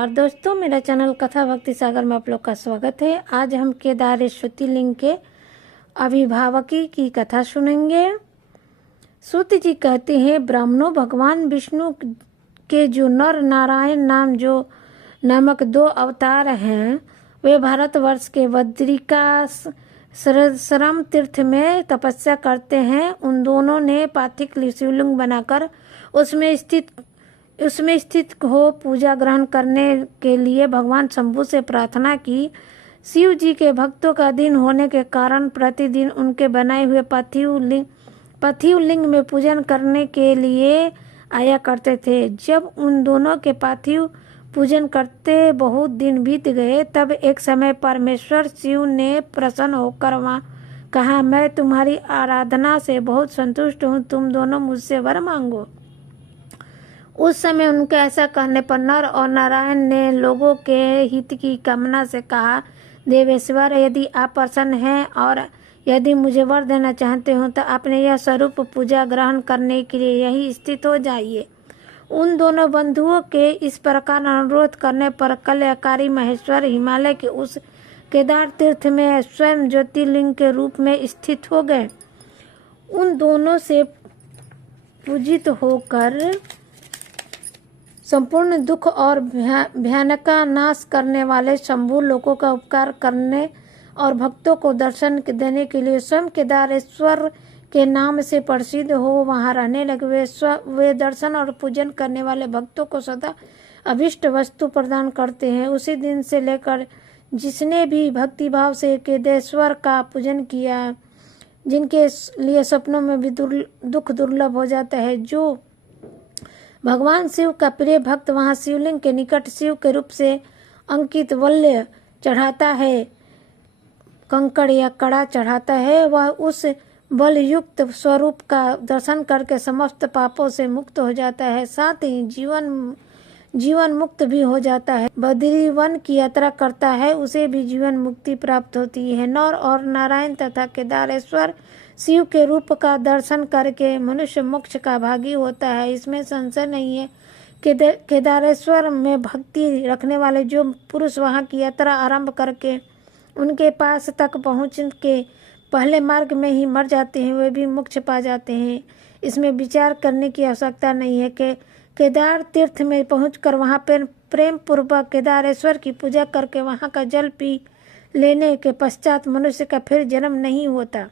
नमस्कार दोस्तों, मेरा चैनल कथा भक्ति सागर में आप लोग का स्वागत है। आज हम केदारेश्वती लिंग के अभिभावकी की कथा सुनेंगे। सूत जी कहते हैं, ब्राह्मणों, भगवान विष्णु के जो नर नारायण नामक दो अवतार हैं, वे भारतवर्ष के बद्रिकाश्रम तीर्थ में तपस्या करते हैं। उन दोनों ने पार्थिव शिवलिंग बनाकर उसमें स्थित हो पूजा ग्रहण करने के लिए भगवान शंभु से प्रार्थना की। शिव जी के भक्तों का दिन होने के कारण प्रतिदिन उनके बनाए हुए पार्थिव लिंग में पूजन करने के लिए आया करते थे। जब उन दोनों के पार्थिव पूजन करते बहुत दिन बीत गए, तब एक समय परमेश्वर शिव ने प्रसन्न होकर वहाँ कहा, मैं तुम्हारी आराधना से बहुत संतुष्ट हूँ, तुम दोनों मुझसे वर मांगो। उस समय उनके ऐसा कहने पर नर और नारायण ने लोगों के हित की कामना से कहा, देवेश्वर, यदि आप प्रसन्न हैं और यदि मुझे वर देना चाहते हो तो अपने यह स्वरूप पूजा ग्रहण करने के लिए यहीं स्थित हो जाइए। उन दोनों बंधुओं के इस प्रकार अनुरोध करने पर कल्याणकारी महेश्वर हिमालय के उस केदार तीर्थ में स्वयं ज्योतिर्लिंग के रूप में स्थित हो गए। उन दोनों से पूजित होकर संपूर्ण दुख और भयानक नाश करने वाले शंभु लोगों का उपकार करने और भक्तों को दर्शन देने के लिए स्वयं केदारेश्वर के नाम से प्रसिद्ध हो वहां रहने लगे। वे दर्शन और पूजन करने वाले भक्तों को सदा अभिष्ट वस्तु प्रदान करते हैं। उसी दिन से लेकर जिसने भी भक्तिभाव से केदारेश्वर का पूजन किया, जिनके लिए सपनों में भी दुख दुर्लभ हो जाता है, जो भगवान शिव का प्रिय भक्त वहां शिवलिंग के निकट शिव के रूप से अंकित वल्य चढ़ाता है, कंकड़ या कड़ा चढ़ाता है, वह उस बल युक्त स्वरूप का दर्शन करके समस्त पापों से मुक्त हो जाता है, साथ ही जीवन मुक्त भी हो जाता है। बद्रीवन की यात्रा करता है, उसे भी जीवन मुक्ति प्राप्त होती है। नर और नारायण तथा केदारेश्वर शिव के रूप का दर्शन करके मनुष्य मोक्ष का भागी होता है, इसमें संशय नहीं है। केदारेश्वर में भक्ति रखने वाले जो पुरुष वहां की यात्रा आरंभ करके उनके पास तक पहुँच के पहले मार्ग में ही मर जाते हैं, वे भी मोक्ष पा जाते हैं। इसमें विचार करने की आवश्यकता नहीं है कि केदार तीर्थ में पहुंचकर वहां पर प्रेम पूर्वक केदारेश्वर की पूजा करके वहां का जल पी लेने के पश्चात मनुष्य का फिर जन्म नहीं होता।